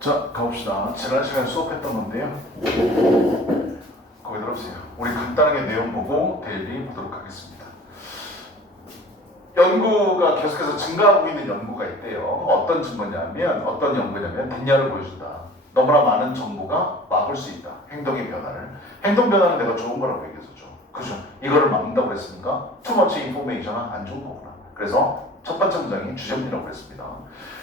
자, 가봅시다. 지난 시간에 수업했던 건데요. 거기 들어보세요. 우리 간단하게 내용 보고 데일리 보도록 하겠습니다. 연구가 계속해서 증가하고 있는 연구가 있대요. 어떤 연구냐면 뒷면을 보여준다. 너무나 많은 정보가 막을 수 있다. 행동의 변화를. 행동 변화는 내가 좋은 거라고 얘기했었죠. 그죠? 이거를 막는다고 그랬습니까? Too much information은 안 좋은 거구나. 그래서 첫 번째 문장이 주제문이라고 그랬습니다.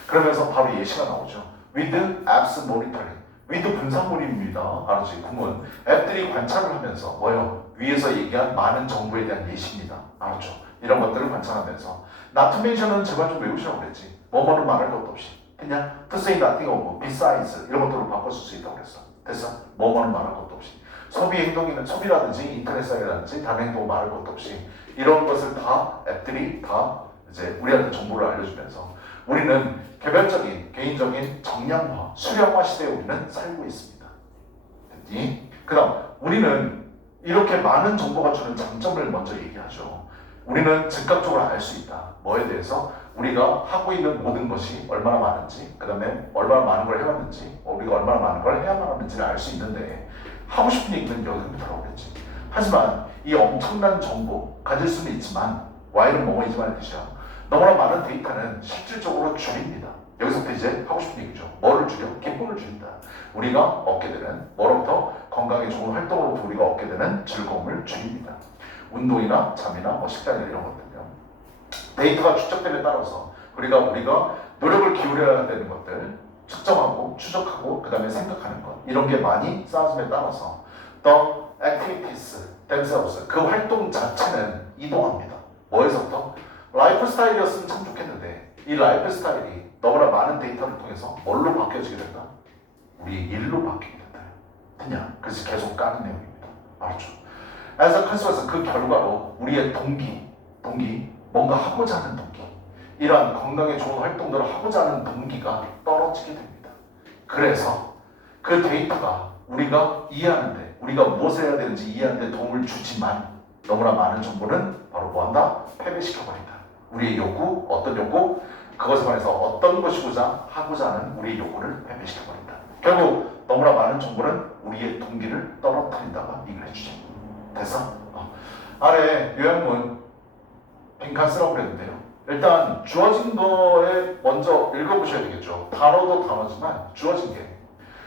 그러면서 바로 예시가 나오죠. with apps monitoring. with 분사물입니다. 알았지? 구문. 앱들이 관찰을 하면서 뭐요? 위에서 얘기한 많은 정보에 대한 예시입니다. 알았죠? 이런 것들을 관찰하면서 not to mention은 제발 좀 외우시라고 그랬지. 뭐뭐는 말할 것도 없이. 그냥 to say nothing or besides 이런 것들로 바꿔 쓸 수 있다고 그랬어. 됐어? 뭐뭐는 말할 것도 없이. 소비 행동이나 소비라든지 인터넷 사이라든지 다른 행동 말할 것도 없이 이런 것을 다 앱들이 다 이제 우리한테 정보를 알려주면서 우리는 개별적인 개인적인 정량화, 수량화 시대에 우리는 살고 있습니다. 됐니? 그다음 우리는 이렇게 많은 정보가 주는 장점을 먼저 얘기하죠. 우리는 즉각적으로 알 수 있다. 뭐에 대해서? 우리가 하고 있는 모든 것이 얼마나 많은지, 그 다음에 얼마나 많은 걸 해왔는지, 우리가 얼마나 많은 걸 해야만 하는지를 알 수 있는데 하고 싶은 얘기는 여기부터라고 했지. 하지만 이 엄청난 정보 가질 수는 있지만 Y는 뭐뭐이지만의 뜻이야. 너무나 많은 데이터는 실질적으로 줄입니다. 여기서부터 이제 하고 싶은 얘기죠. 뭐를 줄여? 기쁨을 줄인다. 우리가 얻게 되는 뭐로부터 건강에 좋은 활동으로부터 우리가 얻게 되는 즐거움을 줄입니다. 운동이나 잠이나 식단이나 이런 것들요. 데이터가 축적됨에 따라서 우리가 노력을 기울여야 되는 것들 측정하고 추적하고 그 다음에 생각하는 것 이런 게 많이 쌓아짐에 따라서 the activities themselves 그 활동 자체는 이동합니다. 뭐에서부터? 라이프 스타일이었으면 참 좋겠는데 이 라이프 스타일이 너무나 많은 데이터를 통해서 뭘로 바뀌어지게 된다? 우리 일로 바뀌게 된다. 그냥 그래서 계속 까는 내용입니다. 알았죠? as a consequence 그 결과로 우리의 동기 뭔가 하고자 하는 동기 이러한 건강에 좋은 활동들을 하고자 하는 동기가 떨어지게 됩니다. 그래서 그 데이터가 우리가 이해하는데 우리가 무엇을 해야 되는지 이해하는 데 도움을 주지만 너무나 많은 정보는 바로 뭐한다? 패배시켜버린다. 우리의 요구, 어떤 요구? 그것에 관해서 어떤 것이고자 하고자 하는 우리의 요구를 패배시켜버린다. 결국 너무나 많은 정보는 우리의 동기를 떨어뜨린다고 얘기를 해주죠. 됐어? 아래 요약문 빈칸 쓰라고 그랬는데요. 일단 주어진 거에 먼저 읽어보셔야 되겠죠. 단어도 단어지만 주어진 게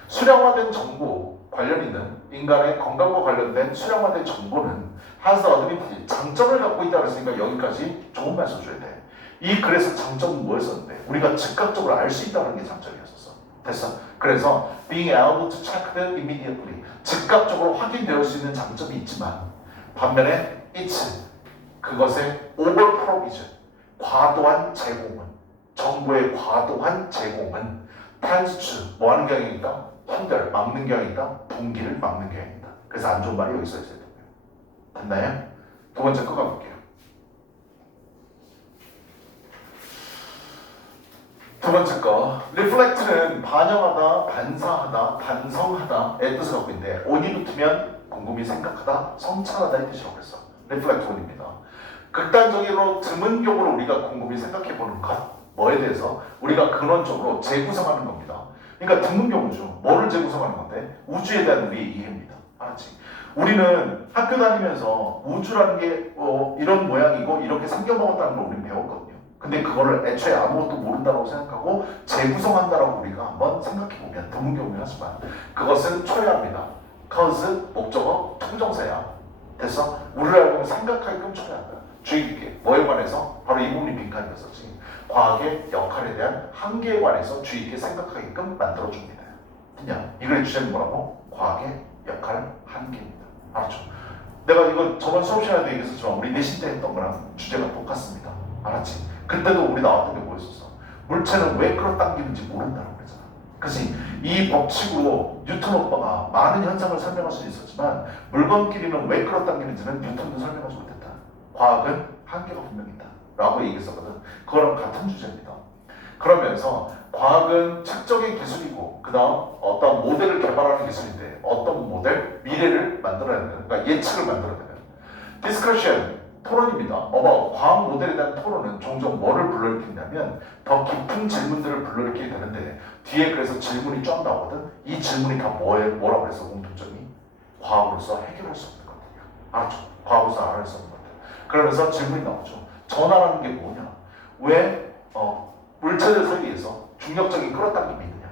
수량화된 정보 관련 있는 인간의 건강과 관련된 수량화된 정보는 has the ability 장점을 갖고 있다고 했으니까 여기까지 좋은 말 써줘야 돼. 이 글에서 장점은 뭐였었는데 우리가 즉각적으로 알 수 있다는 게 장점이었었어. 됐어? 그래서 being able to check them immediately 즉각적으로 확인될 수 있는 장점이 있지만 반면에 it's 그것의 over provision 과도한 제공은 정보의 과도한 제공은 tends to 뭐 하는 경향이 있다? hinder 막는 경향이 있다? 동기를 막는 경향이 있다. 그래서 안 좋은 말이 여기 써 있어야 돼요. 됐나요? 두 번째 거 가볼게요. 두 번째 거 reflect는 반영하다, 반사하다, 반성하다의 뜻을 갖고 있는데 on이 붙으면 곰곰이 생각하다, 성찰하다의 뜻이라고 했어. reflect on입니다. 극단적으로 드문격으로 우리가 곰곰이 생각해보는 것 뭐에 대해서 우리가 근원적으로 재구성하는 겁니다. 그러니까 드문 경우죠. 뭐를 재구성하는 건데? 우주에 대한 우리의 이해입니다. 알았지? 우리는 학교 다니면서 우주라는 게 이런 모양이고 이렇게 생겨먹었다는 걸 우리는 배웠거든요. 근데 그거를 애초에 아무것도 모른다고 생각하고 재구성한다라고 우리가 한번 생각해보면 드문 경우긴 하지만 그것은 초래합니다. cause 목적어 통정사야. 됐어? 우리를 알고 생각하게끔 초래한다. 주의 깊게 뭐에 관해서? 바로 이 부분이 빈칸이었었지. 과학의 역할에 대한 한계에 관해서 주의 깊게 생각하게끔 만들어줍니다. 그냥 이걸 주제는 뭐라고? 과학의 역할 한계입니다. 알았죠? 내가 이거 저번 수업 시간에도 얘기했었지만 우리 내신 때 했던 거랑 주제가 똑같습니다. 알았지? 그때도 우리 나왔던 게 뭐였었어? 물체는 왜 끌어당기는지 모른다고 그랬잖아. 그치? 이 법칙으로 뉴턴 오빠가 많은 현상을 설명할 수 있었지만 물건끼리는 왜 끌어당기는지는 뉴턴도 설명하지 못했다. 과학은 한계가 분명히 있다 라고 얘기했었거든. 그거랑 같은 주제입니다. 그러면서 과학은 측정의 기술이고 그 다음 어떤 모델을 개발하는 기술인데 어떤 모델? 미래를 만들어야 되는 그러니까 예측을 만들어야 되는 discussion 토론입니다. 과학 모델에 대한 토론은 종종 뭐를 불러일으키냐면 더 깊은 질문들을 불러일으키게 되는데 뒤에 그래서 질문이 쫙 나오거든. 이 질문이 다 뭐라고 해서 공통점이 과학으로서 해결할 수 없는 것들이야. 알았죠? 과학으로서 알아낼 수 없는 것들. 그러면서 질문이 나오죠. 전화라는 게 뭐냐? 왜 물체를 설계해서 중력적인 끌어당김이 있느냐?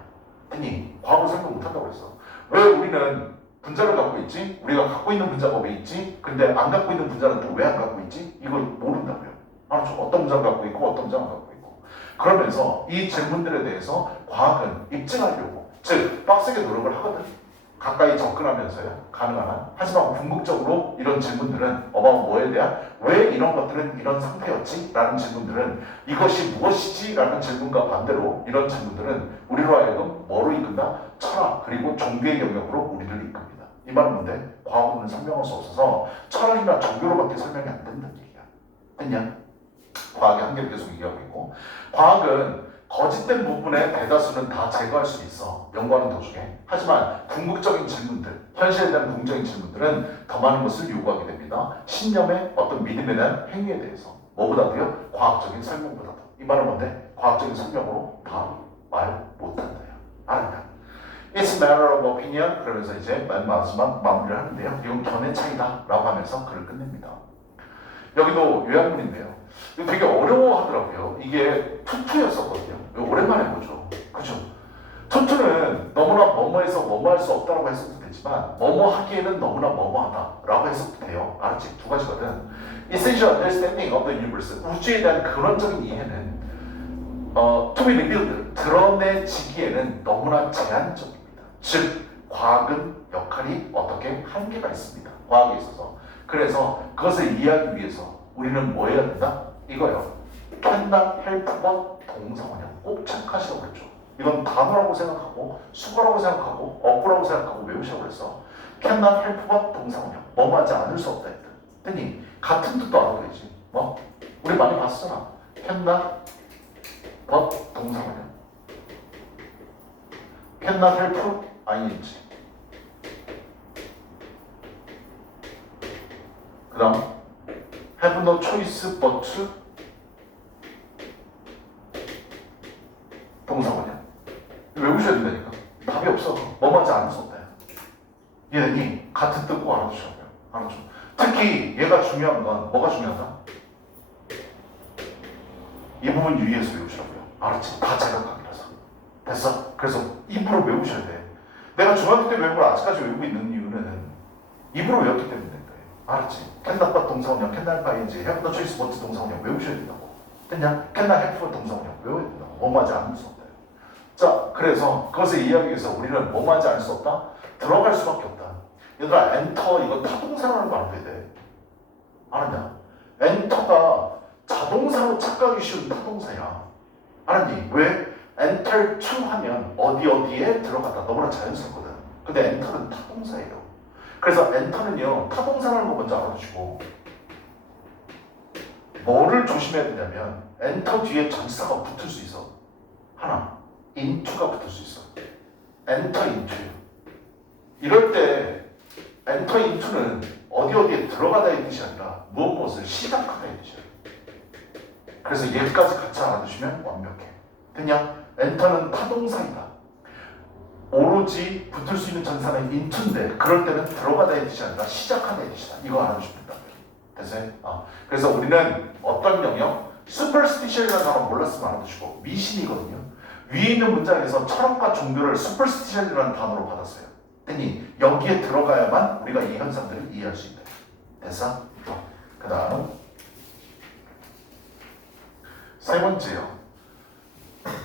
아니 과학으로 설명 못한다고 그랬어. 왜 우리는 분자를 갖고 있지? 우리가 갖고 있는 분자가 왜 있지? 근데 안 갖고 있는 분자는 또 왜 안 갖고 있지? 이걸 모른다고요. 알았죠? 어떤 분자를 갖고 있고 어떤 분자를 안 갖고 있고. 그러면서 이 질문들에 대해서 과학은 입증하려고 즉 빡세게 노력을 하거든. 가까이 접근하면서요. 가능한 한. 하지만 궁극적으로 이런 질문들은 뭐에 대한 왜 이런 것들은 이런 상태였지? 라는 질문들은 이것이 무엇이지? 라는 질문과 반대로 이런 질문들은 우리로 하여금 뭐로 이끈다? 철학 그리고 종교의 영역으로 우리를 이끕니다. 이 말은 뭔데? 과학으로는 설명할 수 없어서 철학이나 종교로밖에 설명이 안 된다는 얘기야. 됐냐? 과학의 한계를 계속 얘기하고 있고 과학은 거짓된 부분의 대다수는 다 제거할 수 있어. 연구하는 도중에. 하지만 궁극적인 질문들, 현실에 대한 궁극적인 질문들은 더 많은 것을 요구하게 됩니다. 신념의 어떤 믿음에 대한 행위에 대해서. 뭐보다도요? 과학적인 설명보다도. 이 말은 뭔데? 과학적인 설명으로 다 말 못한다요. 알았냐? It's a matter of opinion. 그러면서 이제 맨 마지막 마무리를 하는데요. 이건 견해 차이다 라고 하면서 글을 끝냅니다. 여기도 요약문인데요. 되게 어려워하더라고요. 이게 투투였었거든요. 오랜만에 보죠. 그죠? 투투는 너무나 뭐뭐해서 뭐뭐할 수 없다라고 했어도 되지만 뭐뭐 하기에는 너무나 뭐뭐하다라고 했어도 돼요. 알았지? 두 가지거든. Essential understanding of the universe. 우주에 대한 근원적인 이해는 to be revealed. 드러내지기에는 너무나 제한적입니다. 즉 과학은 역할이 어떻게 한계가 있습니다. 과학에 있어서. 그래서 그것을 이해하기 위해서 우리는 뭐 해야 된다? 이거요. 캔다, 헬프와 동사원형. 꼭 체크하시라고 그랬죠. 이건 단어라고 생각하고 수거라고 생각하고 어구라고 생각하고 외우시라고 그랬어. 캔다, 헬프와 동사원형. 뭐뭐 하지 않을 수 없다 했다. 했더니 같은 뜻도 알아야지. 뭐? 우리 많이 봤잖아. 캔다, 동사원형. 캔다, 헬프, ing. 그 다음 have no choice but 동사원이야. 외우셔야 된다니까. 답이 없어. 뭐 하지 않을 수 없다. 얘는 같은 뜻 꼭 알아두셔야 돼요. 알아줘. 특히 얘가 중요한 건 뭐가 중요하다? 이 부분 유의해서 외우시라고요. 알았지? 다 자각각이라서. 됐어? 그래서 입으로 외우셔야 돼. 내가 중학교 때 외운 걸 아직까지 외우고 있는 이유는 입으로 외웠기 때문에. 알았지? 캔다빠 동사원형, 캔다 ing, have no choice but 동사원형 외우셔야 된다고. 됐냐? 캔다 have 동사원형 외워야 된다고. 뭐하지 않을 수 없다. 자, 그래서 그것을 이해하기 위해서 우리는 뭐하지 않을 수 없다? 들어갈 수밖에 없다. 얘들아, 엔터 이거 타동사라는 거 알아야 돼. 알았냐? 엔터가 자동사로 착각하기 쉬운 타동사야. 알았니? 왜? enter to 하면 어디에 들어갔다. 너무나 자연스럽거든. 근데 엔터는 타동사예요. 그래서 엔터는요, 타동사라는 거 먼저 알아두시고 뭐를 조심해야 되냐면 엔터 뒤에 전치사가 붙을 수 있어. 하나, into가 붙을 수 있어. enter into. 이럴 때 enter into는 어디에 들어가다의 뜻이 아니라 무엇을 시작하다의 뜻이야. 그래서 얘까지 같이 알아두시면 완벽해. 됐냐? 엔터는 타동사이다. 오로지 붙을 수 있는 전사는 into인데 그럴 때는 들어가다의 뜻이 아니라 시작하다의 뜻이다. 이거 알아주시면 된다. 됐어요? 그래서 우리는 어떤 영역? superstitious 단어 몰랐으면 알아두시고 미신이거든요. 위에 있는 문장에서 철학과 종교를 superstitious라는 단어로 받았어요. 그니 여기에 들어가야만 우리가 이 현상들을 이해할 수 있다. 됐어? 그 다음 세 번째요.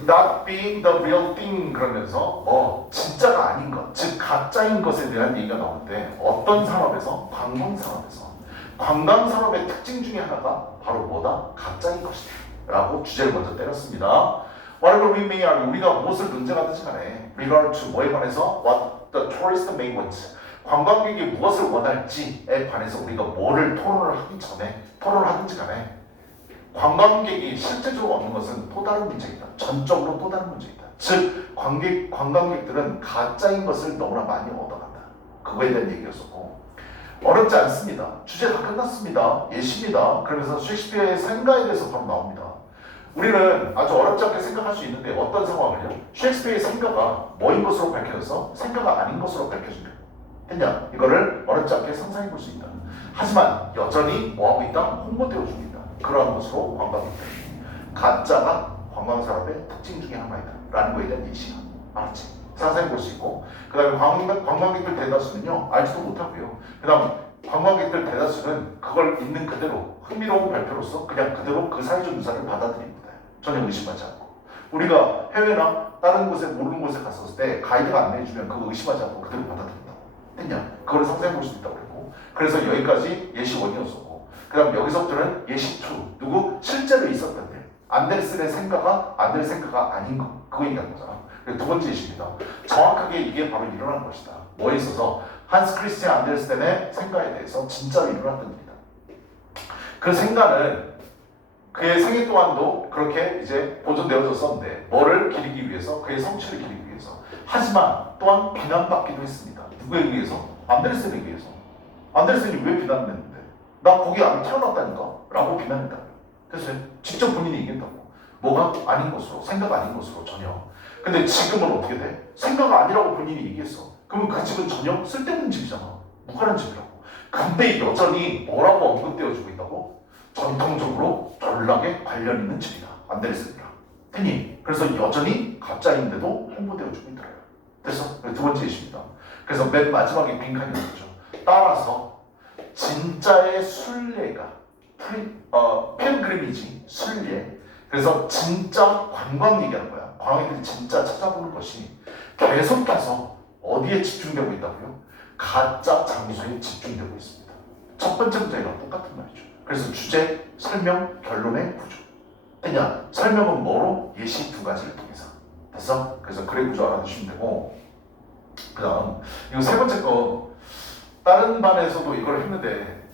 Not being the real thing 그러면서 진짜가 아닌 것, 즉 가짜인 것에 대한 얘기가 나오는데 어떤 산업에서? 관광산업에서. 관광산업의 특징 중에 하나가 바로 뭐다? 가짜인 것이다 라고 주제를 먼저 때렸습니다. Whatever we may argue, 우리가 무엇을 논쟁하든지 간에 regard to 뭐에 관해서 what the tourist may want, 관광객이 무엇을 원할지에 관해서 우리가 뭐를 토론을 하든지 간에 관광객이 실제적으로 얻는 것은 또 다른 문제이다. 전적으로 또 다른 문제이다. 즉 관광객들은 가짜인 것을 너무나 많이 얻어간다. 그거에 대한 얘기였었고 어렵지 않습니다. 주제 다 끝났습니다. 예시입니다. 그러면서 셰익스피어의 생가에 대해서 바로 나옵니다. 우리는 아주 어렵지 않게 생각할 수 있는데 어떤 상황을요? 셰익스피어의 생가가 뭐인 것으로 밝혀져서 생가가 아닌 것으로 밝혀진다. 했냐? 이거를 어렵지 않게 상상해 볼 수 있다. 하지만 여전히 뭐하고 있다? 홍보되어 주고 있다. 그러한 것으로 관광객들. 가짜가 관광사업의 특징 중에 하나이다. 라는 거에 대한 예시야. 알았지? 상상해 볼 수 있고 그 다음에 관광객들 대다수는요 알지도 못하고요. 그 다음 관광객들 대다수는 그걸 있는 그대로 흥미로운 발표로서 그냥 그대로 그 사회적 유산을 받아들입니다. 전혀 의심하지 않고. 우리가 해외나 다른 곳에 모르는 곳에 갔었을 때 가이드가 안내해주면 그거 의심하지 않고 그대로 받아들인다고 했냐? 그걸 상상해 볼 수 있다고 그랬고 그래서 여기까지 예시 1이었었고 그 다음 여기서부터는 예시 2 누구? 실제로 있었던 일 안데르센의 생각가 안데르센가 아닌 거 그거 얘기하는 거잖아. 두 번째 예시입니다. 정확하게 이게 바로 일어난 것이다. 뭐에 있어서? 한스 크리스티안 안데르센의 생가에 대해서 진짜로 일어났던 일이다. 그 생가는 그의 생애 동안도 그렇게 이제 보존되어졌었는데 뭐를 기리기 위해서? 그의 성취를 기리기 위해서. 하지만 또한 비난받기도 했습니다. 누구에 의해서? 안데르센에 의해서. 안데르센이 왜 비난을 했는데? 나 거기 안 태어났다니까? 라고 비난했다. 그래서 직접 본인이 얘기했다고. 뭐가 아닌 것으로, 생각 아닌 것으로 전혀. 근데 지금은 어떻게 돼? 생각 아니라고 본인이 얘기했어. 그러면 그 집은 전혀 쓸데없는 집이잖아. 무관한 집이라고. 근데 여전히 뭐라고 언급되어지고 있다고? 전통적으로 전락에 관련 있는 집이다. 안데르센이라. 테니. 그래서 여전히 가짜인데도 홍보되어지고 있더라고요. 그래서 두 번째 예시입니다. 그래서 맨 마지막에 빈칸이었죠. 따라서 진짜의 순례가 필그리미지, 순례. 그래서 진짜 관광 얘기하는 거야. 관광객들이 진짜 찾아보는 것이 계속해서 어디에 집중되고 있다고요? 가짜 장소에 집중되고 있습니다. 첫 번째 문제랑 똑같은 말이죠. 그래서 주제, 설명, 결론의 구조. 그냥 설명은 뭐로? 예시 두 가지를 통해서. 됐어? 그래서 글의 구조 알아두시면 되고 그 다음 이거 세 번째 거 다른 반에서도 이걸 했는데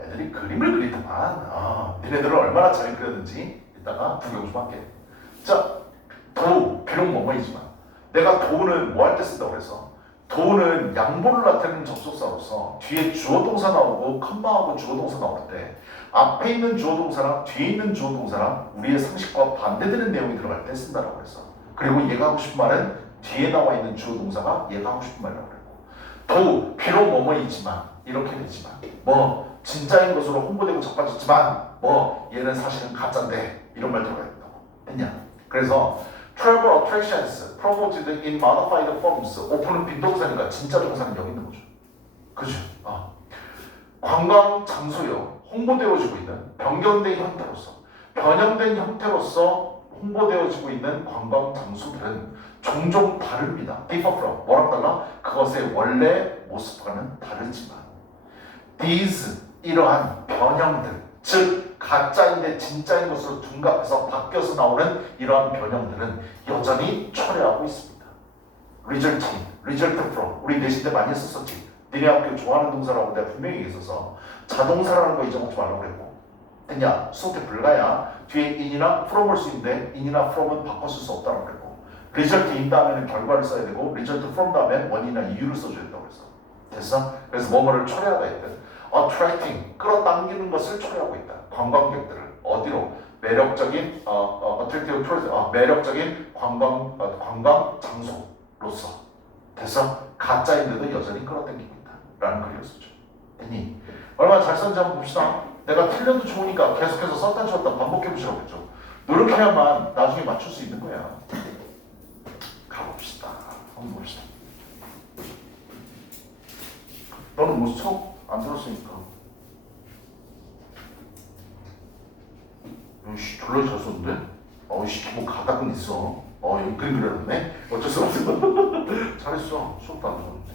애들이 그림을 그리더만 니네들은 얼마나 잘 그렸는지 이따가 구경 좀 할게. 자, 도우, 비록 뭐뭐이지만 내가 도우는 뭐 할 때 쓴다고 그래서 도우는 양보를 나타내는 접속사로서 뒤에 주어동사 나오고 컴마하고 주어동사 나올 때 앞에 있는 주어동사랑 뒤에 있는 주어동사랑 우리의 상식과 반대되는 내용이 들어갈 때 쓴다라고 그랬어. 그리고 얘가 하고 싶은 말은 뒤에 나와 있는 주어동사가 얘가 하고 싶은 말이라고 그랬고 도우, 비록 뭐뭐이지만 이렇게 되지만 뭐 진짜인 것으로 홍보되고 자빠졌지만 뭐 얘는 사실은 가짜인데 이런 말 들어가야 된다고 했냐. 그래서 travel attractions promoted in modified forms 오픈은 빈동사니까 진짜 동사는 여기 있는 거죠. 그죠? 관광 장소요 홍보되어지고 있는 변형된 형태로서 홍보되어지고 있는 관광 장소들은 종종 다릅니다. differ from 뭐랑 달라? 그것의 원래 모습과는 다르지만 these 이러한 변형들 즉 가짜인데 진짜인 것으로 둔갑해서 바뀌어서 나오는 이러한 변형들은 여전히 철회하고 있습니다. result from 우리 내신 때 많이 했었지. 니네 학교 좋아하는 동사라고 내가 분명히 얘기했어서 자동사라는 거 잊어먹지 말라고 그랬고 됐냐? 수업 때 불가야 뒤에 in이나 from 올 수 있는데 in이나 from은 바꿔 쓸 수 없다고 그랬고 result in 다음에는 결과를 써야 되고 result from 다음에 원인이나 이유를 써줘야 된다고 그랬어. 됐어? 그래서 뭐뭐를 철회하다 했든 attracting 끌어당기는 것을 초래하고 있다. 관광객들을 어디로? 매력적인 attractive tourism 매력적인 관광 장소로서 됐어? 가짜인데도 여전히 끌어당기고 있다라는 글이었었죠. 됐니? 얼마나 잘 썼는지 한번 봅시다. 내가 틀려도 좋으니까 계속해서 썼다 지웠다 반복해 보시라고 했죠. 노력해야만 나중에 맞출 수 있는 거야. 가봅시다. 한번 봅시다. 너는 뭐 수업 안 들었으니까. 씨, 졸라 잘 썼는데? 씨, 뭐 가닥은 있어. 여기 그림 그려놨네? 어쩔 수 없어. 잘했어. 수업도 안 들었는데.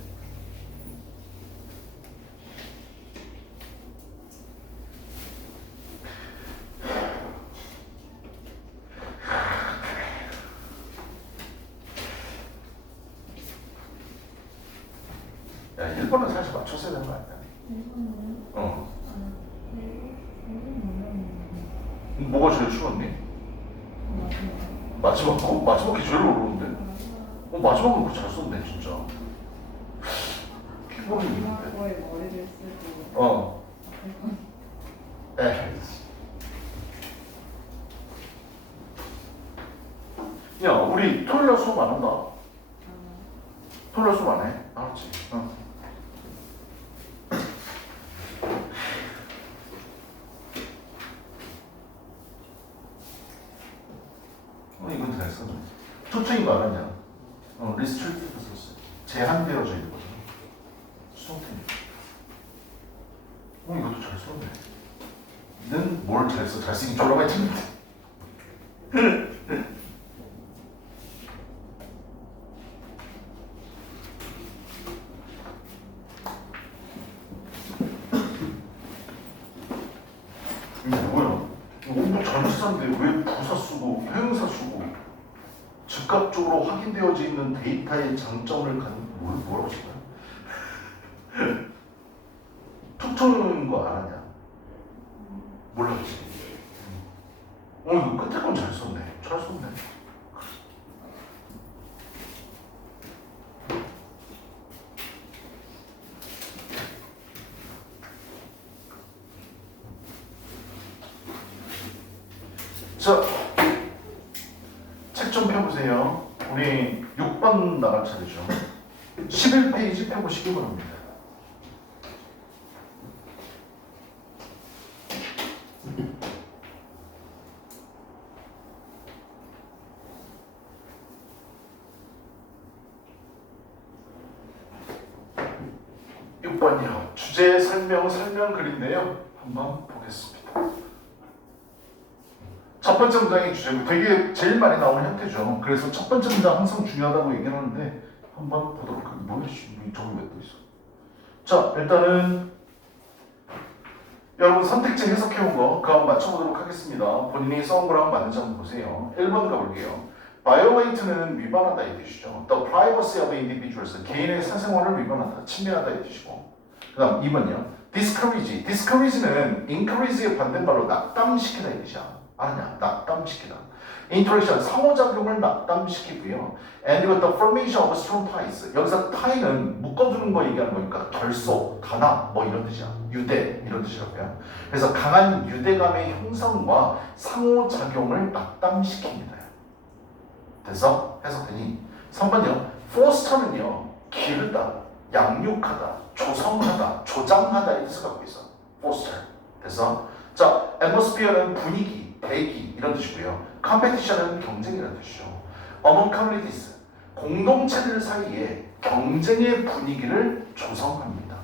야, 1번은 사실 맞췄어야 되는 거 아니야? 1번은? 뭐가 제일 쉬웠니? 마지막 거? 마지막이 제일 어려운데? 마지막은 잘 썼네 진짜. 피부는 있는데. 거에 머리를 쓰고. 네. 야, 우리 토요일날 수업 안 한다. 토요일날 수업 안 해. 알았지? 이건 잘 써. 초청인 거 알았냐? 리스트릭트 썼어. 제한되어져 있는 거죠. 수동태니. 이것도 잘 썼네. 는 뭘 잘 써? 잘 쓰긴 졸라 많이 했는데. 뭐야? 공부 잘 썼는데 왜 부사 쓰고 형용사 쓰고 즉각적으로 확인되어져 있는 데이터의 장점을 뭐라고 써요? 툭툭인 거 알았냐? 몰랐지? 이거 끝에 건 잘 썼네. 잘 썼네. 자, 책 좀 펴보세요. 우리 6번 나갈 차례죠. 11페이지 펴보시기 바랍니다. 주제 설명글인데요. 한번 보겠습니다. 첫 번째 문장이 주제고 되게 제일 많이 나오는 형태죠. 그래서 첫 번째 문장 항상 중요하다고 얘기를 하는데 한번 보도록 하겠습니다. 뭐지? 저기 왜 또 있어? 자, 일단은 여러분 선택지 해석해온 거 그거 한번 맞춰보도록 하겠습니다. 본인이 써온 거랑 맞는지 한번 보세요. 1번 가볼게요. violate는 위반하다 이 뜻이죠. The privacy of individuals, 개인의 사생활을 위반하다, 침해하다 이 뜻이고. 그 다음 2번이요. discourage. discourage는 encourage의 반대말로 낙담시키다 이 뜻이야. 아냐? 낙담시키다. interaction, 상호작용을 낙담시키고요. and with the formation of strong ties. 여기서 tie는 묶어두는 거 얘기하는 거니까 결속, 단합 뭐 이런 뜻이야. 유대 이런 뜻이라고요. 그래서 강한 유대감의 형성과 상호작용을 낙담시킵니다. 돼서 해석되니 3번이요. foster는요. 기르다, 양육하다, 조성하다, 조장하다 이 뜻을 갖고 있어. foster. 그래서 자, atmosphere는 분위기, 대기 이런 뜻이고요. competition은 경쟁이라는 뜻이죠. among communities, 공동체들 사이에 경쟁의 분위기를 조성합니다.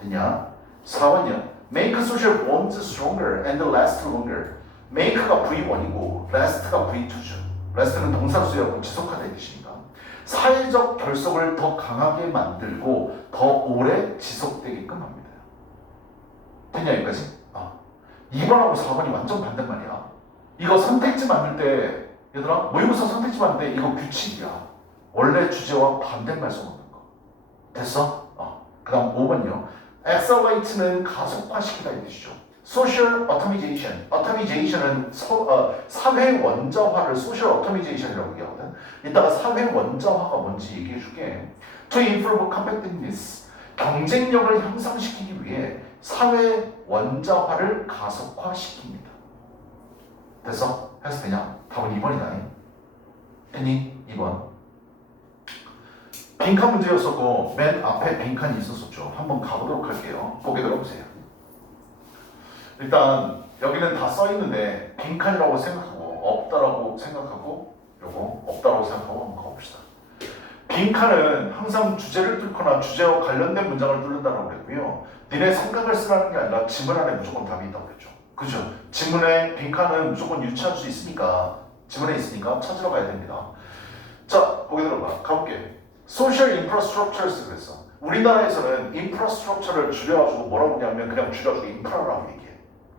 됐냐? 4번이요. make social bonds stronger and last longer. make가 V1이고 last가 V2죠. last는 동사 수였고 지속하다 이 뜻입니다. 사회적 결속을 더 강하게 만들고 더 오래 지속되게끔 합니다. 됐냐 여기까지? 2번하고 4번이 완전 반대말이야. 이거 선택지 만들 때 얘들아 모의고사 선택지 만들 때 이거 규칙이야. 원래 주제와 반대말 써놓는 거. 됐어? 그 다음 5번이요. accelerate는 가속화시키다 이 뜻이죠. social automation. automation은 사회 원자화를 social automation이라고 얘기하거든. 이따가 사회 원자화가 뭔지 얘기해 줄게. to improve competitiveness. 경쟁력을 향상시키기 위해 사회 원자화를 가속화시킵니다. 됐어? 해석되냐? 답은 2번이다. 됐니? 2번. 빈칸 문제였었고 맨 앞에 빈칸이 있었었죠. 한번 가보도록 할게요. 보게 들어보세요. 일단 여기는 다 써있는데 빈칸이라고 생각하고 없다라고 생각하고 요거 없다라고 생각하고 한번 가봅시다. 빈칸은 항상 주제를 뚫거나 주제와 관련된 문장을 뚫는다고 그랬고요. 니네 생각을 쓰라는 게 아니라 지문 안에 무조건 답이 있다고 그랬죠. 그죠? 지문에 빈칸은 무조건 유치할 수 있으니까 지문에 있으니까 찾으러 가야 됩니다. 자, 거기 들어가. 가볼게. Social infrastructures 그랬어. 우리나라에서는 infrastructure를 줄여가지고 뭐라고 하냐면 그냥 줄여가지고 인프라라고 얘기해.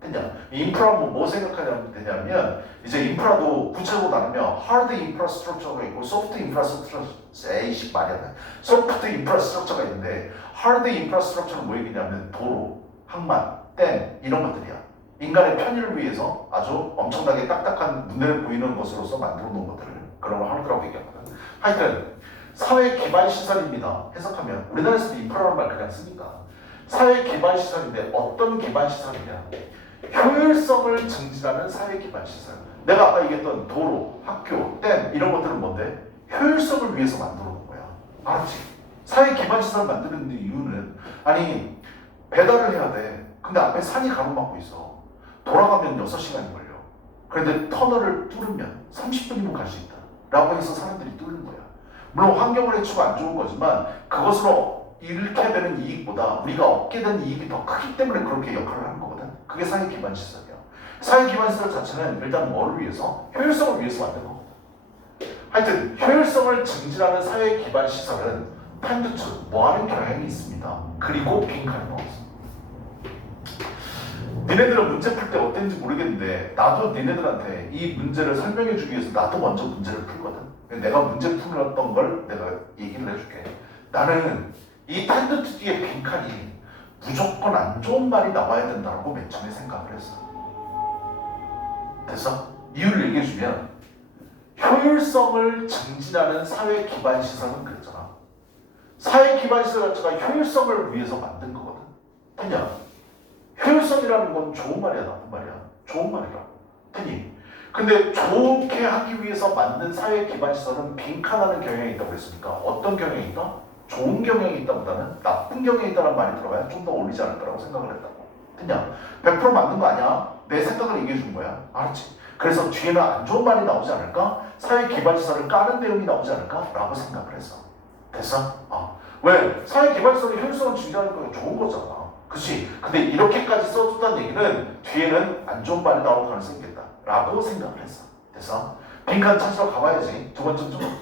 됐냐? 인프라 뭐 생각하냐면 되냐면 이제 인프라도 구체적으로 나누면 hard infrastructure가 있고 soft infrastructure 에이씨 말이 안 돼. soft infrastructure가 있는데 hard infrastructure는 뭐 얘기냐면 도로, 항만, 댐 이런 것들이야. 인간의 편의를 위해서 아주 엄청나게 딱딱한 눈에 보이는 것으로서 만들어 놓은 것들을 그런 걸 hard라고 얘기하거든. 하여튼 사회 기반 시설입니다. 해석하면 우리나라에서도 인프라라는 말 그냥 쓰니까 사회 기반 시설인데 어떤 기반 시설이냐? 효율성을 증진하는 사회 기반 시설. 내가 아까 얘기했던 도로, 학교, 댐 이런 것들은 뭔데? 효율성을 위해서 만들어 놓은 거야. 알았지? 사회 기반 시설을 만드는 이유는 아니 배달을 해야 돼. 근데 앞에 산이 가로막고 있어. 돌아가면 6시간이 걸려. 그런데 터널을 뚫으면 30분이면 갈 수 있다. 라고 해서 사람들이 뚫는 거야. 물론 환경을 해치고 안 좋은 거지만 그것으로 잃게 되는 이익보다 우리가 얻게 되는 이익이 더 크기 때문에 그렇게 역할을 하는 거거든. 그게 사회 기반 시설이야. 사회 기반 시설 자체는 일단 뭐를 위해서? 효율성을 위해서 만든 거거든. 하여튼 효율성을 증진하는 사회 기반 시설은 펜드투 뭐하는 경향이 있습니다. 그리고 빈칸을 넣었어. 니네들은 문제 풀 때 어땠는지 모르겠는데 나도 니네들한테 이 문제를 설명해 주기 위해서 나도 먼저 문제를 풀거든. 내가 문제 풀었던 걸 내가 얘기를 해줄게. 나는 이 펜드투 뒤에 빈칸이 무조건 안 좋은 말이 나와야 된다고 맨 처음에 생각을 했어. 됐어? 이유를 얘기해주면 효율성을 증진하는 사회 기반 시설은 그랬잖아. 사회 기반 시설 자체가 효율성을 위해서 만든 거거든. 그냥 효율성이라는 건 좋은 말이야, 나쁜 말이야? 좋은 말이라고. 되니? 근데 좋게 하기 위해서 만든 사회 기반 시설은 빈칸하는 경향이 있다고 했으니까 어떤 경향이 있다? 좋은 경향이 있다보다는 나쁜 경향이 있다는 말이 들어가야 좀 더 어울리지 않을까라고 생각을 했다고. 그냥 100% 맞는 거 아니야? 내 생각을 얘기해 준 거야. 알았지? 그래서 뒤에는 안 좋은 말이 나오지 않을까? 사회 기반 시설을 까는 내용이 나오지 않을까? 라고 생각을 했어. 됐어? 왜? 사회 기반 시설의 효율성을 증진하는 건 좋은 거잖아. 그치? 근데 이렇게까지 써줬다는 얘기는 뒤에는 안 좋은 말이 나올 가능성이 있겠다. 라고 생각을 했어. 됐어? 빈칸 찾으러 가봐야지. 두 번째 좀 볼게.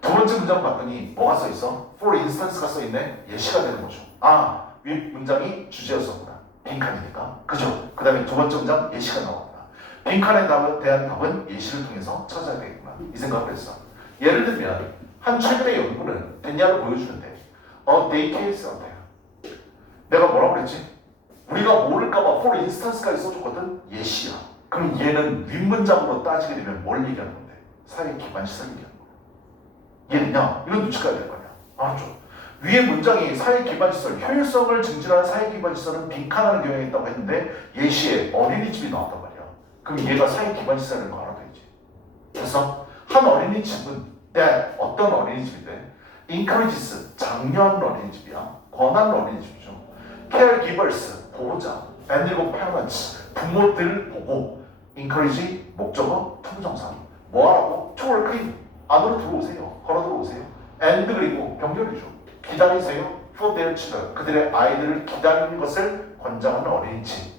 두 번째 문장 봤더니 뭐가 써있어? For instance가 써있네. 예시가 되는 거죠. 윗 문장이 주제였었구나. 빈칸이니까. 그죠? 그 다음에 두 번째 문장 예시가 나왔구나. 빈칸에 대한 답은 예시를 통해서 찾아야 되겠구나. 이 생각을 했어. 예를 들면 한 최근의 연구는 됐냐를 보여주는데 day case 어때요? 내가 뭐라고 그랬지? 우리가 모를까봐 for instance가 있어줬거든? 예시야. 그럼 얘는 윗문장으로 따지게 되면 뭘 얘기하는 건데? 사회 기반 시설 얘기하는 거야. 얘는요, 이건 눈치가야 될 거 아니야. 알았죠? 위에 문장이 사회 기반 시설, 효율성을 증진하는 사회 기반 시설은 빈칸하는 경향이 있다고 했는데 예시에 어린이집이 나왔단 말이야. 그럼 얘가 사회 기반 시설인 거 알아둬야지. 그래서 한 어린이집은 어떤 어린이집인데? encourages, 장려하는 어린이집이야. 권하는 어린이집이죠. caregivers, 보호자. and 그리고 parents, 부모들 보고. encourage, 목적어, 투부정사. 뭐하라고? to work in. 안으로 들어오세요. 걸어 들어오세요. and 그리고 병렬이죠. 기다리세요. for their children. 그들의 아이들을 기다리는 것을 권장하는 어린이집.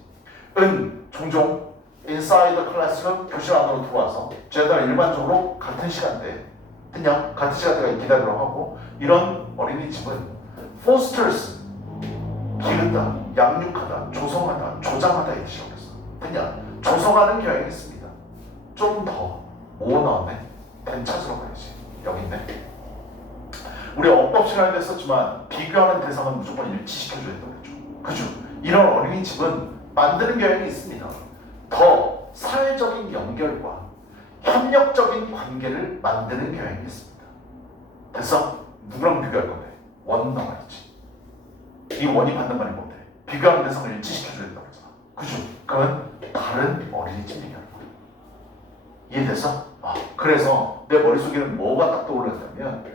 종종 inside the classroom, 교실 안으로 들어와서 쟤들 일반적으로 같은 시간대 그냥 같은 시간대가 기다리라고 하고 이런 어린이집은 fosters, 기른다, 양육하다, 조성하다, 조장하다 이렇게 시작했어. 그냥 조성하는 경향이 있습니다. 좀 더 뭐 나왔네? 된 찾으러 가야지. 여기 있네. 우리 어법 시간에 했었지만 비교하는 대상은 무조건 일치시켜줘야 된다고 했죠. 그죠? 이런 어린이집은 만드는 경향이 있습니다. 더 사회적인 연결과 협력적인 관계를 만드는 경향이 있습니다. 됐어? 누구랑 비교할 건데? 원 나와야지. 이 원이 받는 말이 뭔데? 비교하는 대상을 일치시켜줘야 된다고 했잖아. 그죠? 그러면 다른 어린이집 얘기하는 거야. 이해됐어? 그래서 내 머릿속에는 뭐가 딱 떠올랐냐면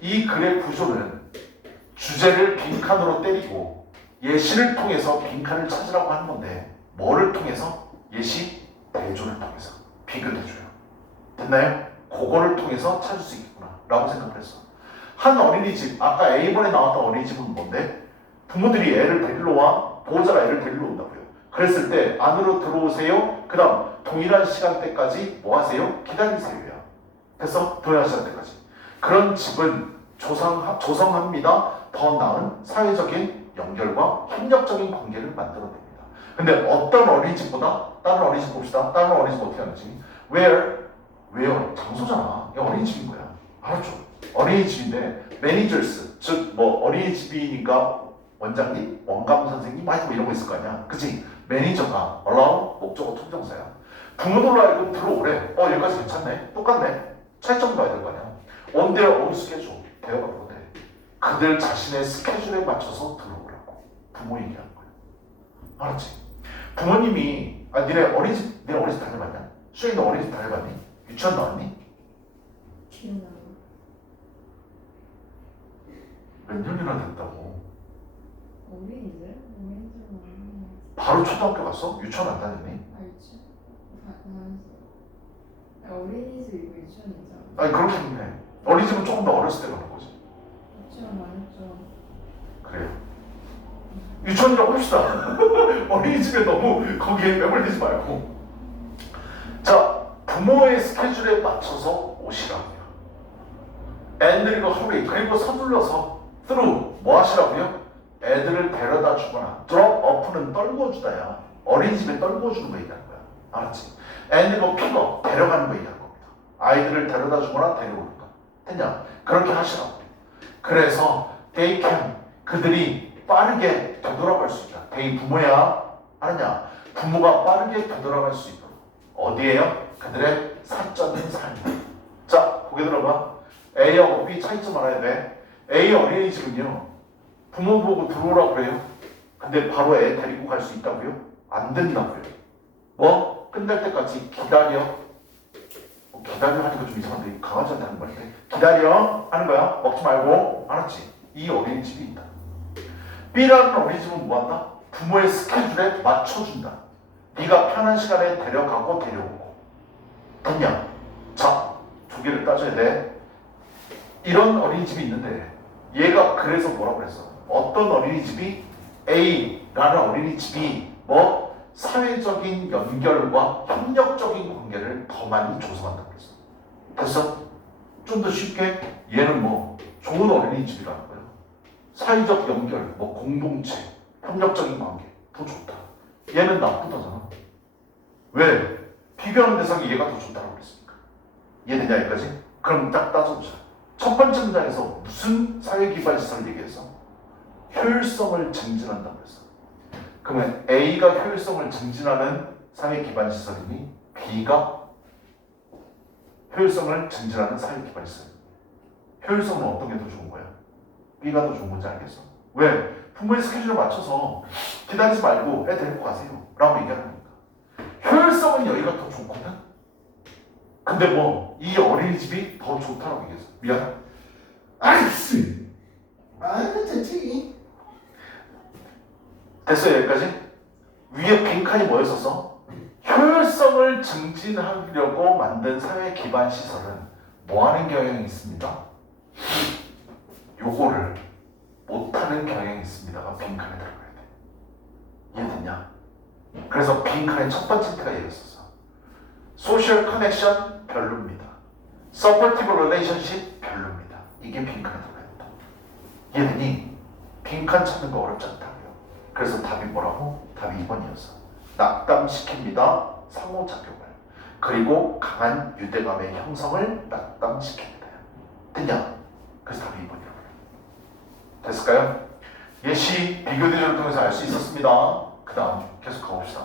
이 글의 구조는 주제를 빈칸으로 때리고 예시를 통해서 빈칸을 찾으라고 하는 건데 뭐를 통해서? 예시 대조를 통해서 비교를 해줘요. 됐나요? 그거를 통해서 찾을 수 있겠구나 라고 생각을 했어. 한 어린이집, 아까 A번에 나왔던 어린이집은 뭔데? 부모들이 애를 데리러 와, 보호자가 애를 데리러 온다고요. 그랬을 때 안으로 들어오세요. 그 다음 동일한 시간대까지 뭐 하세요? 기다리세요야. 됐어? 동일한 시간대까지. 그런 집은 조성합니다. 더 나은 사회적인 연결과 협력적인 관계를 만들어냅니다. 근데 어떤 어린이집보다 다른 어린이집 봅시다. 다른 어린이집 어떻게 하는지. where 장소잖아. 이게 어린이집인 거야. 알았죠? 어린이집인데 managers, 즉 뭐 어린이집이니까 원장님, 원감 선생님, 뭐 이런 거 있을 거 아니야. 그치? 매니저가 allow, 목적어 통정사야. 부모들로 알고 들어오래. 여기까지 괜찮네. 똑같네. 차이점 봐야 될 거 아니야. on their own schedule. 대화가 뭐래? 그들 자신의 스케줄에 맞춰서 들어오라고 부모 얘기하는 거야. 알았지? 부모님이 니네 어린이집 다녀봤냐? 수영이 너 어린이집 다녀봤니? 유치원 나왔니? 기억나. 몇 년이나 됐다고? 어린이집? 어린이집은 바로 초등학교 갔어? 유치원 안 다녔니? 알지? 어린이집이고 유치원이잖아. 아니 그렇긴 해. 어린이집은 조금 더 어렸을 때 가는 거지. 유치원 많았죠. 그래요. 유치원이라고 합시다. 어린이집에 너무 거기에 매몰되지 말고. 자, 부모의 스케줄에 맞춰서 오시라고요. and 그리고 hurry 그리고 서둘러서 through 뭐 하시라고요? 애들을 데려다 주거나 drop off는 떨궈주다야. 어린이집에 떨궈주는 거 얘기하는 거야. 알았지? and 그리고 pick up 데려가는 거 얘기하는 겁니다. 아이들을 데려다 주거나 데려오는 거. 됐냐? 그렇게 하시라고. 그래서 they can 그들이 빠르게 되돌아갈 수 있다. they 부모야. 알았냐? 부모가 빠르게 되돌아갈 수 있도록. 어디에요? 그들의 사적인 삶. 자, 고개 들어봐. A하고 B 차이점 알아야 돼. A 어린이집은요. 부모 보고 들어오라고 그래요. 근데 바로 애 데리고 갈 수 있다고요? 안 된다고요. 뭐? 끝날 때까지 기다려. 기다려 하는 거 좀 이상한데 강아지한테 하는 말인데 기다려 하는 거야. 먹지 말고. 알았지? 이 어린이집이 있다. B라는 어린이집은 뭐한다? 부모의 스케줄에 맞춰준다. 네가 편한 시간에 데려가고 데려오고. 됐냐? 자, 두 개를 따져야 돼. 이런 어린이집이 있는데 얘가 그래서 뭐라고 그랬어? 어떤 어린이집이 A라는 어린이집이 뭐 사회적인 연결과 협력적인 관계를 더 많이 조성한다고 그랬어. 됐어? 좀 더 쉽게 얘는 뭐 좋은 어린이집이라는 거야. 사회적 연결, 뭐 공동체, 협력적인 관계 더 좋다. 얘는 나쁘다잖아. 왜? 비교하는 대상이 얘가 더 좋다고 그랬습니까? 이해되냐 여기까지? 그럼 딱 따져보자. 첫 번째 문장에서 무슨 사회기반 시설을 얘기해서 효율성을 증진한다고 했어. 그러면 A가 효율성을 증진하는 사회기반 시설이니 B가 효율성을 증진하는 사회기반 시설. 효율성은 어떤 게 더 좋은 거야? B가 더 좋은 건지 알겠어? 왜? 부모의 스케줄에 맞춰서 기다리지 말고 애 데리고 가세요 라고 얘기하는 거니까. 효율성은 여기가 더 좋거든? 근데 뭐 이 어린이집이 더 좋다고 얘기했어. 미안. 아이씨. 아이고 됐지. 됐어요 여기까지? 위에 빈칸이 뭐였었어? 효율성을 증진하려고 만든 사회 기반 시설은 뭐하는 경향이 있습니다? 요거를 못하는 경향이 있습니다가 빈칸에 들어가야 돼. 이해됐냐? 그래서 빈칸의 첫 번째 태가 얘기했었어. 소셜 커넥션 별로입니다. 서포티브 릴레이션십 별로입니다. 이게 빈칸에 들어가야 된다. 이해되니? 빈칸 찾는 거 어렵지 않다고요. 그래서 답이 뭐라고? 답이 2번이었어. 낙담시킵니다. 상호작용을. 그리고 강한 유대감의 형성을 낙담시킵니다. 됐냐? 그래서 답이 2번이라고요. 됐을까요? 예시 비교 대조를 통해서 알 수 있었습니다. 그 다음 계속 가봅시다.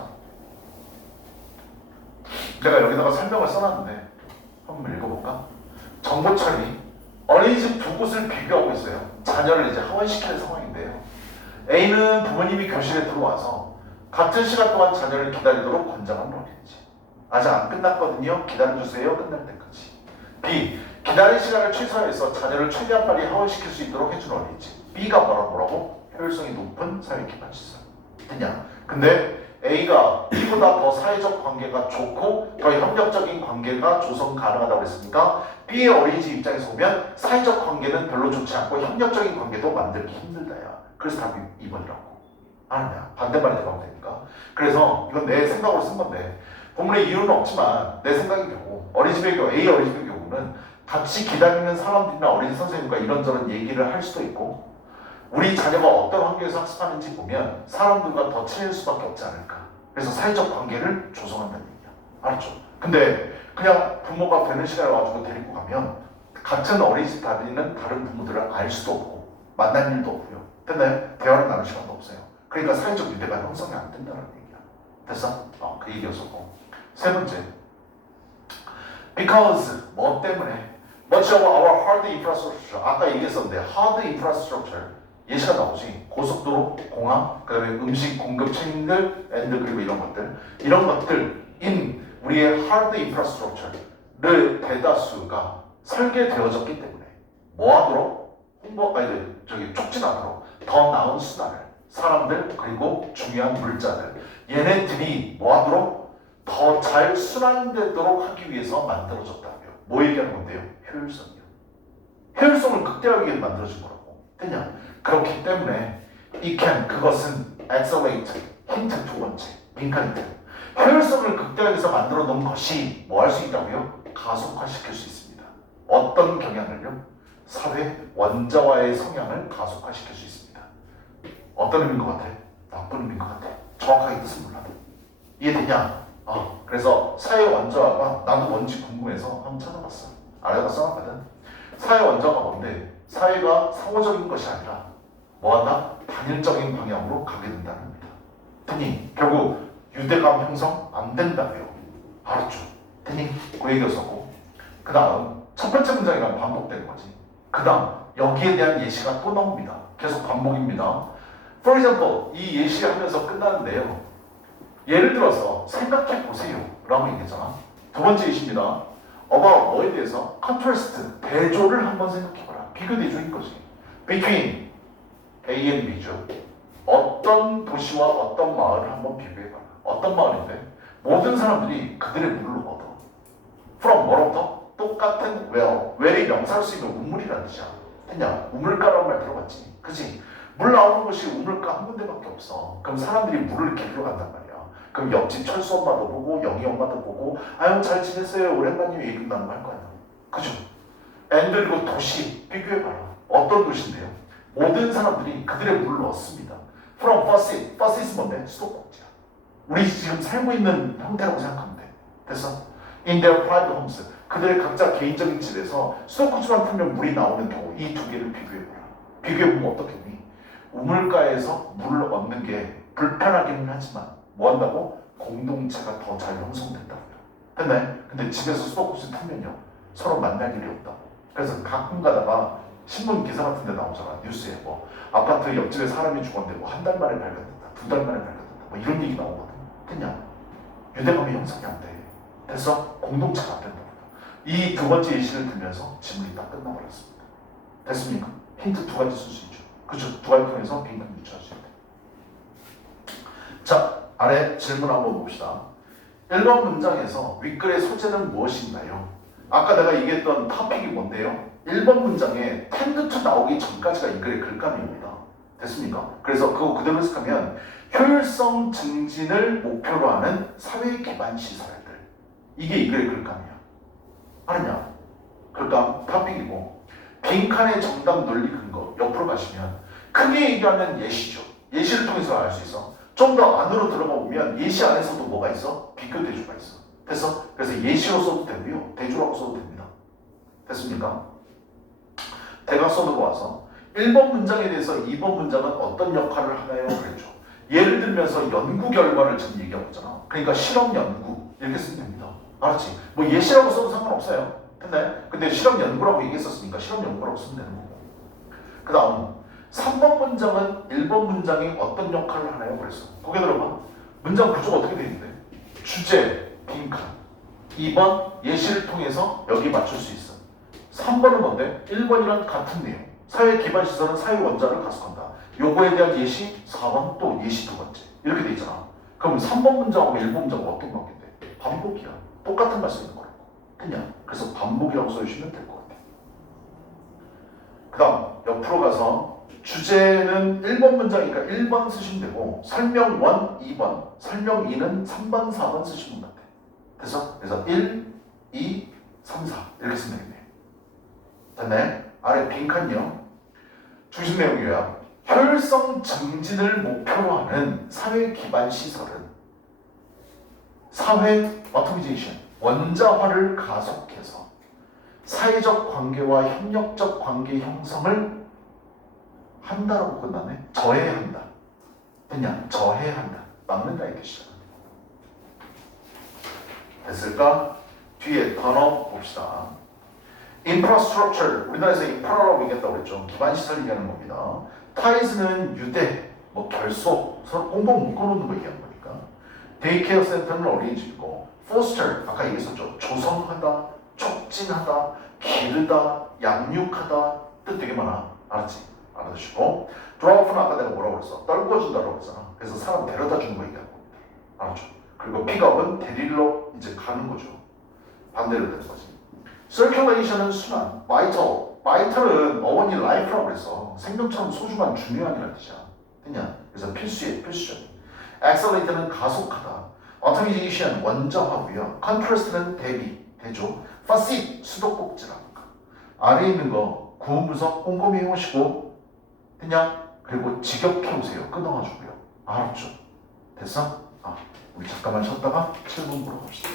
내가 여기다가 설명을 써놨는데 한번 읽어볼까? 정보 처리. 어린이집 두 곳을 비교하고 있어요. 자녀를 이제 하원시키는 상황인데요. A는 부모님이 교실에 들어와서 같은 시간 동안 자녀를 기다리도록 권장하는 어린이집. 아직 안 끝났거든요. 기다려주세요. 끝날 때까지. B. 기다릴 시간을 최소화해서 자녀를 최대한 빨리 하원시킬 수 있도록 해주는 어린이집. B가 뭐라고? 효율성이 높은 사회기반 시설. 됐냐? 근데 A가 B보다 더 사회적 관계가 좋고 더 협력적인 관계가 조성 가능하다고 했으니까 B의 어린이집 입장에서 보면 사회적 관계는 별로 좋지 않고 협력적인 관계도 만들기 힘들다야. 그래서 답이 2번이라고. 아니야. 반대말이 들어가면 되니까. 그래서 이건 내 생각으로 쓴 건데 본문에 이유는 없지만 내 생각의 경우 어린이집의 경우 A 어린이집의 경우는 같이 기다리는 사람들이나 어린이 선생님과 이런저런 얘기를 할 수도 있고 우리 자녀가 어떤 환경에서 학습하는지 보면 사람들과 더 친해질 수밖에 없지 않을까. 그래서 사회적 관계를 조성한다는 얘기야. 알았죠? 근데 그냥 부모가 되는 시간에 와주고 데리고 가면 같은 어린이집 다니는 다른 부모들을 알 수도 없고 만날 일도 없고요. 됐나요? 대화를 나눌 시간도 없어요. 그러니까 사회적 유대가 형성이 안 된다는 얘기야. 됐어? 그 얘기였었고. 세 번째. because 뭐 때문에 Such as our hard infrastructure. 아까 얘기했었는데 hard infrastructure 예시가 나오지. 고속도로, 공항, 그다음에 음식 공급 체인들, and 그리고 이런 것들 in 우리의 hard infrastructure를 대다수가 설계되어졌기 때문에 뭐하도록 촉진하도록 더 나은 수단을 사람들 그리고 중요한 물자들 얘네들이 뭐하도록 더 잘 순환되도록 하기 위해서 만들어졌다고요. 뭐 얘기하는 건데요? 효율성이요. 효율성을 극대화하기 위해 만들어진 거라고. 됐냐? 그렇기 때문에 그것은 accelerate 힌트 두 번째 민간 힌트 효율성을 극대화해서 만들어 놓은 것이 뭐 할 수 있다고요? 가속화시킬 수 있습니다. 어떤 경향을요? 사회 원자와의 성향을 가속화시킬 수 있습니다. 어떤 의미인 것 같아? 나쁜 의미인 것 같아. 정확하게 뜻은 몰라도 이해되냐? 그래서 사회 원자화가 나도 뭔지 궁금해서 한번 찾아봤어. 아래가 써놨거든. 사회 원자화가 뭔데? 사회가 상호적인 것이 아니라 뭐한다? 단일적인 방향으로 가게 된다는 겁니다. 됐니? 결국 유대감 형성 안 된다고요. 알았죠? 됐니? 그 얘기였었고 그 다음 첫 번째 문장이랑 반복되는 거지. 그 다음 여기에 대한 예시가 또 나옵니다. 계속 반복입니다. For example 이 예시하면서 끝나는데요. 예를 들어서 생각해 보세요 라고 얘기했잖아. 두 번째 예시입니다. about 뭐에 대해서 contrast 대조를 한번 생각해봐라. 비교 대조인 거지. between A and B죠. 어떤 도시와 어떤 마을을 한번 비교해봐라. 어떤 마을인데 모든 사람들이 그들의 물을 얻어. from 뭐로부터? 똑같은 well이 명사로 쓰이면 우물이라는 뜻이야. 했냐? 우물가라는 말 들어봤지? 그치? 물 나오는 곳이 우물가 한 군데밖에 없어. 그럼 사람들이 물을 길러 간단 말이야. 그럼 옆집 철수 엄마도 보고 영희 엄마도 보고 아유 잘 지냈어요 오랜만이에요 얘기 나는 거 할 거야. 그죠? and 그리고 도시 비교해봐라. 어떤 도시인데요? 모든 사람들이 그들의 물을 얻습니다. from faucet 뭔데? 수도꼭지야. 우리 지금 살고 있는 형태라고 생각하면 돼. 됐어? in their private homes 그들의 각자 개인적인 집에서 수도꼭지만 틀면 물이 나오는 경우 이 두 개를 비교해보라. 비교해보면 어떻겠니? 우물가에서 물을 얻는 게 불편하기는 하지만 뭐 한다고? 공동체가 더 잘 형성된다고요. 됐나요? 근데 집에서 수도꼭지 틀면요 서로 만날 일이 없다고. 그래서 가끔 가다가 신문 기사 같은 데 나오잖아. 뉴스에 뭐 아파트 옆집에 사람이 죽었는데 뭐 한 달 만에 발견됐다. 두 달 만에 발견됐다. 뭐 이런 얘기 나오거든. 됐냐? 유대감이 형성이 안 돼. 됐어? 공동체가 안 된다고. 이 두 번째 예시를 들면서 질문이 딱 끝나버렸습니다. 됐습니까? 힌트 두 가지 쓸 수 있죠. 그렇죠? 두 가지 통해서 빈칸 유추할 수 있다. 자, 아래 질문 한번 봅시다. 1번 문장에서 윗글의 소재는 무엇인가요? 아까 내가 얘기했던 토픽이 뭔데요? 1번 문장에 tend to 나오기 전까지가 이 글의 글감입니다. 됐습니까? 그래서 그거 그대로 해석하면 효율성 증진을 목표로 하는 사회 기반 시설들. 이게 이 글의 글감이야. 아니냐? 글감 토픽이고 빈칸의 정답 논리 근거 옆으로 가시면 크게 얘기하면 예시죠. 예시를 통해서 알 수 있어. 좀 더 안으로 들어가 보면 예시 안에서도 뭐가 있어? 비교 대조가 있어. 됐어? 그래서 예시로 써도 되고요. 대조라고 써도 됩니다. 됐습니까? 대각선으로 와서 1번 문장에 대해서 2번 문장은 어떤 역할을 하나요? 그랬죠. 예를 들면서 연구 결과를 지금 얘기하고 있잖아. 그러니까 실험 연구 이렇게 쓰면 됩니다. 알았지? 뭐 예시라고 써도 상관없어요. 근데 실험 연구라고 얘기했었으니까 실험 연구라고 쓰면 되는 거고. 그 다음 3번 문장은 1번 문장이 어떤 역할을 하나요? 그랬어. 거기 들어봐. 문장 구조가 어떻게 되어 있는데? 주제, 빈칸. 2번 예시를 통해서 여기 맞출 수 있어. 3번은 뭔데? 1번이랑 같은 내용. 사회 기반 시설은 사회 원자를 가속한다. 요거에 대한 예시 4번 또 예시 두 번째. 이렇게 돼 있잖아. 그럼 3번 문장하고 1번 문장은 어떤 관계인데? 반복이야. 똑같은 말 쓰는 거라고. 그냥 그래서 반복이라고 써주시면 될 것 같아. 그 다음 옆으로 가서 주제는 1번 문장이니까 1번 쓰시면 되고 설명 1, 2번, 설명 2는 3번, 4번 쓰시면 돼. 됐어? 그래서 1, 2, 3, 4 이렇게 쓰면 되겠네. 됐네? 아래 빈칸요. 중심 내용 요약. 효율성 증진을 목표로 하는 사회 기반 시설은 사회 어토미제이션, 원자화를 가속해서 사회적 관계와 협력적 관계 형성을 한다라고 끝나네. 저해한다. 그냥 저해한다. 막는다 이 뜻이야. 됐을까? 뒤에 단어 봅시다. infrastructure, 우리나라에서 인프라라고 얘기했다고 그랬죠. 기반시설 얘기하는 겁니다. ties는 유대, 뭐 결속, 서로 꽁꽁 묶어놓는 거 얘기하는 거니까. 데이케어 센터는 어린이집이고, foster, 아까 얘기했었죠. 조성하다, 촉진하다, 기르다, 양육하다, 뜻 되게 많아. 알았지? 알아두시고. drop는 아까 내가 뭐라고 그랬어? 떨궈준다고 그랬잖아. 그래서 사람 데려다 주는 거 얘기하는 겁니다. 알았죠? 그리고 pickup은 데리러 이제 가는 거죠. 반대로 되는 거지. circulation은 순환, vital은 어원이 life라고 그랬어. 생명처럼 소중한 중요한이라는 뜻이야. 됐냐? 그래서 필수의 필수죠. accelerate는 가속하다. automation 원자화고요. contrast는 대비, 대조. facet 수도꼭지라니까. 아래에 있는 거 구문 분석 꼼꼼히 해오시고 됐냐? 그리고 직역해오세요. 끊어가지고요. 알았죠? 됐어? 우리 잠깐만 쉬었다가 7분 보러 갑시다.